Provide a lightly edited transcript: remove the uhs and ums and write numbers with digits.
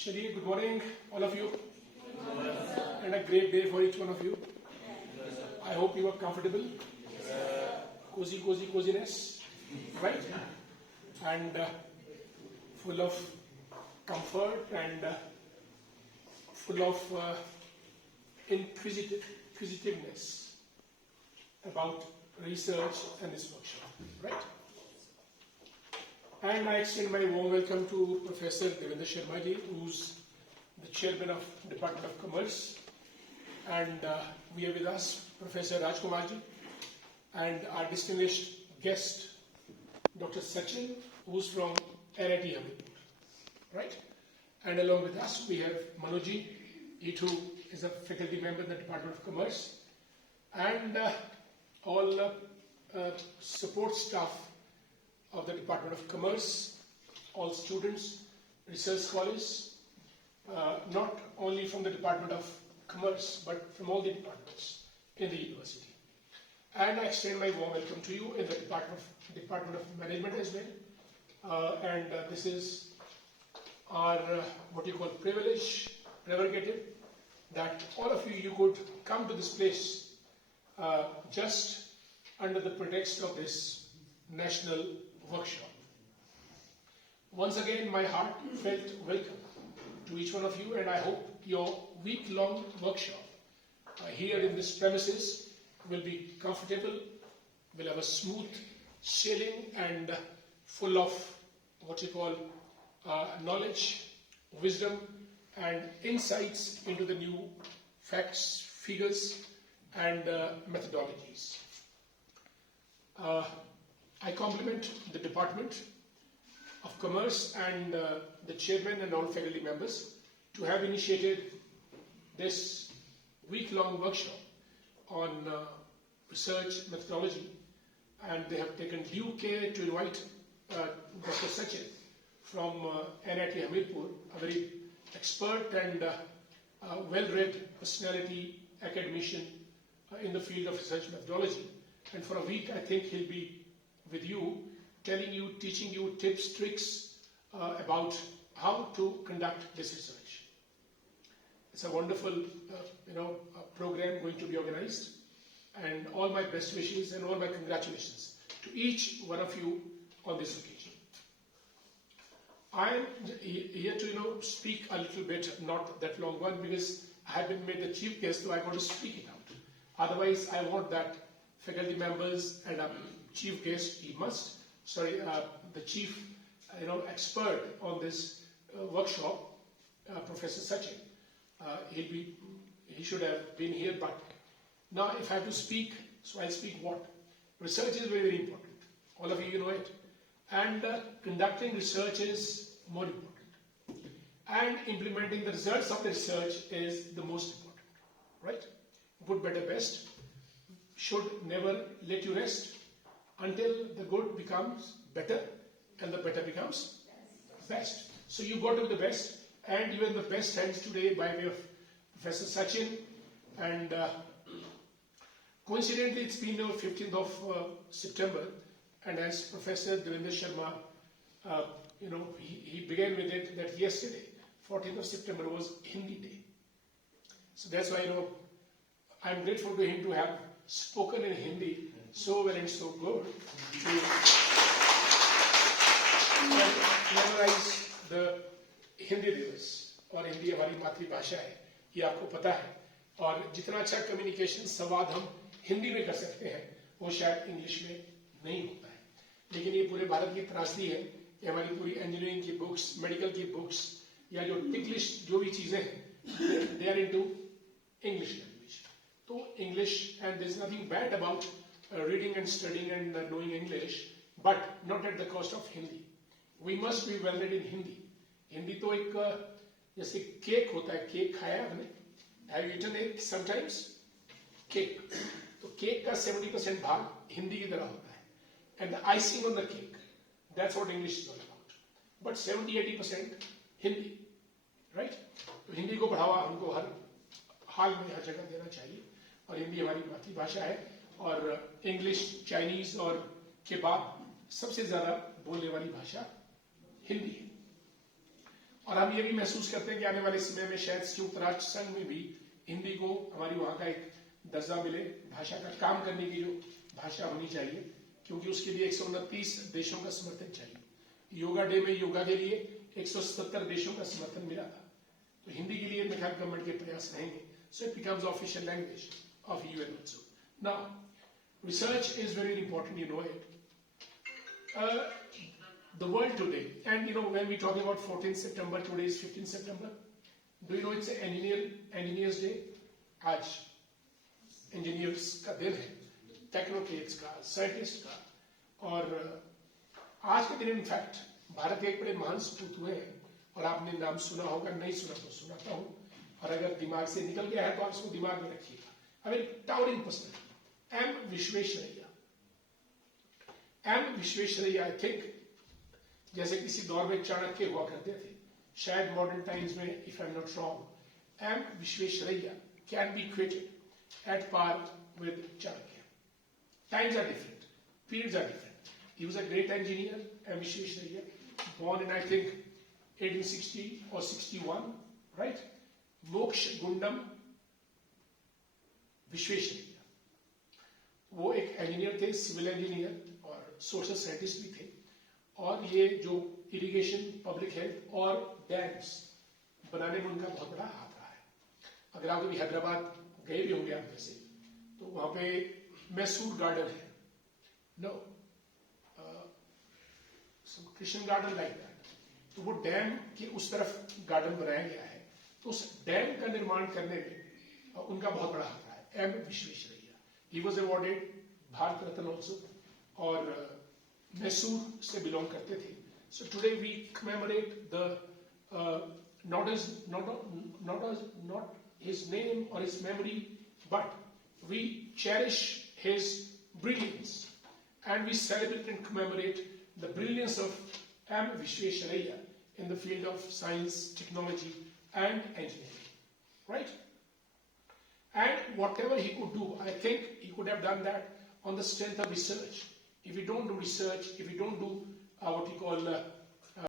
Chaliye, good morning, all of you, and a great day for each one of you. I hope you are comfortable, coziness, right? And full of comfort and full of inquisitiveness about research and this workshop, right? And I extend my warm welcome to Professor Devendra Sharma ji, who's the chairman of Department of Commerce, and we have with us Professor Rajkumar ji, and our distinguished guest, Dr. Sachin, who's from NIT Hamilpur, right? And along with us, we have Manoj, he too is a faculty member in the Department of Commerce, and all support staff of the Department of Commerce, all students, research scholars, not only from the Department of Commerce, but from all the departments in the university. And I extend my warm welcome to you in the Department of Management as well. This is our, what you call, prerogative, that all of you could come to this place just under the pretext of this national workshop. Once again, my heartfelt welcome to each one of you, and I hope your week-long workshop here in this premises will be comfortable, will have a smooth sailing and full of what you call knowledge, wisdom, and insights into the new facts, figures, and methodologies. I compliment the Department of Commerce and the chairman and all faculty members to have initiated this week-long workshop on research methodology, and they have taken due care to invite Dr. Sachin from NIT Hamilpur, a very expert and well-read personality, academician in the field of research methodology. And for a week, I think he'll be with you, telling you, teaching you tips, tricks about how to conduct this research. It's a wonderful, program going to be organized, and all my best wishes and all my congratulations to each one of you on this occasion. I am here to, speak a little bit, not that long one, because I have been made the chief guest, so I want to speak it out. Otherwise, I want that faculty members and a chief guest, the chief, expert on this workshop, Professor Sachin. He should have been here, but now if I have to speak, so I'll speak what? Research is very, very important. All of you know it. And conducting research is more important. And implementing the results of the research is the most important, right? Good, better, best should never let you rest until the good becomes better and the better becomes best. So you got to be the best, and you are in the best hands today by way of Professor Sachin. And coincidentally, it's been 15th of September, and as Professor Devendra Sharma, he began with it that yesterday, 14th of September, was Hindi Day. So that's why, I'm grateful to him to have spoken in Hindi so well and so good to memorize the Hindi दिवस, और हिंदी हमारी मातृभाषा है, ये आपको पता है, और जितना अच्छा कम्युनिकेशन संवाद हम हिंदी में कर सकते हैं वो शायद इंग्लिश में नहीं होता है. लेकिन ये पूरे भारत की त्रासदी है कि हमारी पूरी इंजीनियरिंग की बुक्स, मेडिकल की बुक्स या जो टिकलिश जो भी चीजें हैं, they are into English language. तो English, and there is nothing bad about reading and studying and knowing English, but not at the cost of Hindi. We must be well read in Hindi. Hindi तो एक जैसे cake होता है, cake खाया आपने? Have you eaten it sometimes? Cake. तो cake का 70% भाग हिंदी की तरह होता है, and the icing on the cake, that's what English is all about. But 70-80% Hindi, right? तो हिंदी को बढ़ावा हमको हर हाल में हर जगह देना चाहिए, और हिंदी हमारी मातृभाषा है, और इंग्लिश, चाइनीज और के बाद सबसे ज्यादा बोलने वाली भाषा हिंदी है. और हम ये भी महसूस करते हैं कि आने वाले समय में शायद संयुक्त राष्ट्र संघ में भी हिंदी को हमारी वहां का एक दर्जा मिले, भाषा का काम करने की जो भाषा होनी चाहिए, क्योंकि उसके लिए 129 देशों का समर्थन चाहिए। योगा डे में योगा के लिए 177 देशों का समर्थन मिला था, तो हिंदी के लिए मेघालय गवर्नमेंट के प्रयास रहेंगे। So it becomes official language of UN also. Now research is very important, you know it. The world today, and you know, when we talk about 14th September, today is 15th September. Do you know it's engineers day? आज engineers का दिन है, technocrats का, scientists का, और आज के दिन इनफैक्ट भारत के एक बड़े महान सपूत हुए हैं, और आपने नाम सुना होगा, नहीं सुना तो सुनाता हूँ, और अगर दिमाग से निकल गया है तो आप इसको दिमाग में रखिएगा। I mean, towering personality. M Visvesvaraya, I think जैसे किसी दौर में चाणक्य हुआ करते थे, शायद मॉडर्न टाइम्स में, if I am not wrong, M Visvesvaraya can be equated at par with Chanakya. Times are different, periods are different. He was a great engineer, M Visvesvaraya, born in I think 1860 or 61, right? Mokshagundam Visvesvaraya, वो एक engineer थे, civil engineer और social scientist भी थे, और ये जो irrigation, public health और डैम्स बनाने में उनका बहुत बड़ा हाथ रहा है। अगर आप कभी हैदराबाद गए भी होंगे आप जैसे, तो वहां पे मैसूर गार्डन है, no Krishna garden like that, तो वो डैम के उस तरफ गार्डन बनाया गया है, तो उस डैम का निर्माण करने में उनका बहुत बड़ा हाथ रहा है। M Visvesvaraya, he was awarded Bharat Ratna also, और मैसूर से बिलोंग करते थे। So today we commemorate the not his name or his memory, but we cherish his brilliance, and we celebrate and commemorate the brilliance of M. Vishwesharayya in the field of science, technology, and engineering, right? And whatever he could do, I think he could have done that on the strength of research. If we don't do research, if we don't do what we call